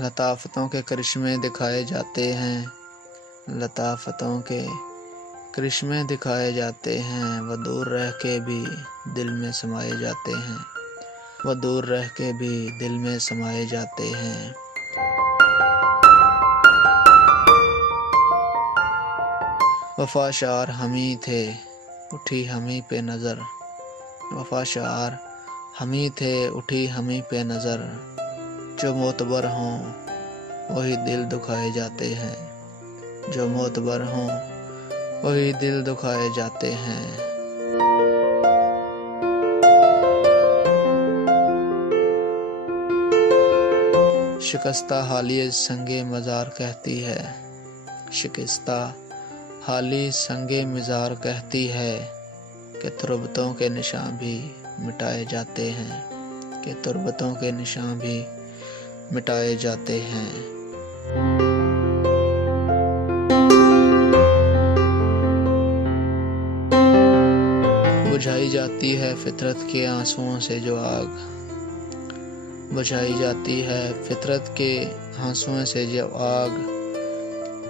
لطافتوں کے کرشمے دکھائے جاتے ہیں، لطافتوں کے کرشمے دکھائے جاتے ہیں، وہ دور رہ کے بھی دل میں سمائے جاتے ہیں، وہ دور رہ کے بھی دل میں سمائے جاتے ہیں۔ وفا شعار ہمیں تھے اٹھی ہمیں پہ نظر، وفا شعار ہمیں تھے اٹھی ہمیں پہ نظر، جو معتبر ہوں وہی دل دکھائے جاتے ہیں، جو معتبر ہوں وہی دل دکھائے جاتے ہیں۔ شکستہ حالی سنگ مزار کہتی ہے، شکستہ حالی سنگ مزار کہتی ہے کہ تربتوں کے نشان بھی مٹائے جاتے ہیں، کہ تربتوں کے نشان بھی مٹائے جاتے ہیں۔ بجھائی جاتی ہے فطرت کے آنسوؤں سے جو آگ، بجھائی جاتی ہے فطرت کے آنسوؤں سے جو آگ،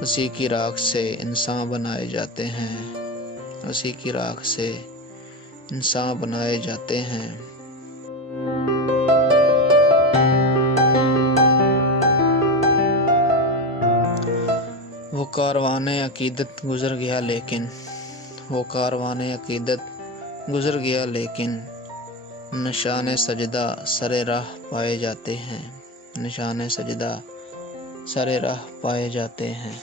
اسی کی راکھ سے انسان بنائے جاتے ہیں، اسی کی راکھ سے انسان بنائے جاتے ہیں۔ وہ کاروان عقیدت گزر گیا لیکن، وہ کاروان عقیدت گزر گیا لیکن، نشان سجدہ سر راہ پائے جاتے ہیں، نشان سجدہ سر راہ پائے جاتے ہیں۔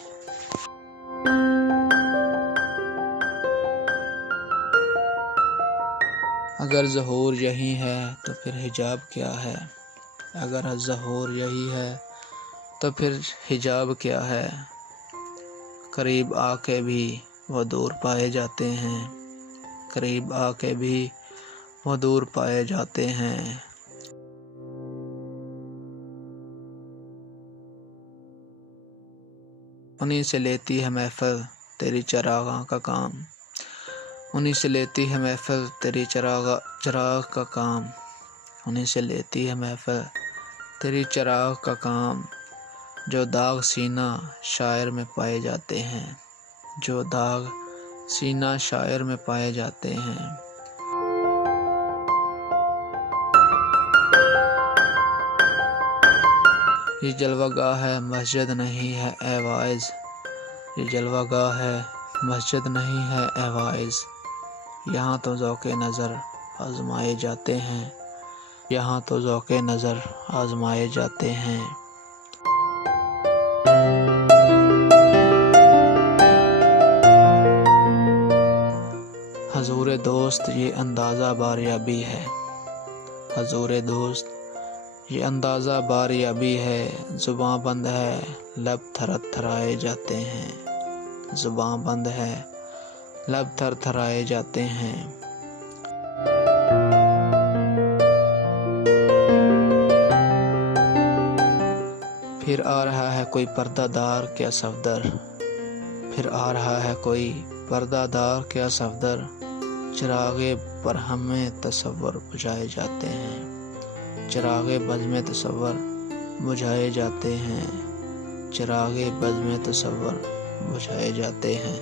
اگر ظہور یہی ہے تو پھر حجاب کیا ہے، اگر ظہور یہی ہے تو پھر حجاب کیا ہے، قریب آ کے بھی وہ دور پائے جاتے ہیں، قریب آ کے بھی وہ دور پائے جاتے ہیں۔ انہی سے لیتی ہے محفل تیری چراغاں کا کام، انہی سے لیتی ہے محفل تیری چراغ کا کام، انہی سے لیتی ہے محفل تیری چراغ کا کام، جو داغ سینہ شاعر میں پائے جاتے ہیں، جو داغ سینہ شاعر میں پائے جاتے ہیں۔ یہ جلوہ گاہ ہے مسجد نہیں ہے اے واعظ، یہ جلوہ گاہ ہے مسجد نہیں ہے اے واعظ، یہاں تو ذوق نظر آزمائے جاتے ہیں، یہاں تو ذوق نظر آزمائے جاتے ہیں۔ حضور دوست یہ اندازہ باریابی ہے، حضور دوست یہ اندازہ باریابی ہے، زباں بند ہے لب تھر تھرائے جاتے ہیں، زباں بند ہے لب تھر تھرائے جاتے ہیں۔ پھر آ رہا ہے کوئی پردہ دار کیا صفدر، پھر آ رہا ہے کوئی پردہ دار کیا صفدر، چراغ برہم میں تصور بجھائے جاتے ہیں، چراغ بزم تصور بجھائے جاتے ہیں، چراغ بزم تصور بجھائے جاتے ہیں۔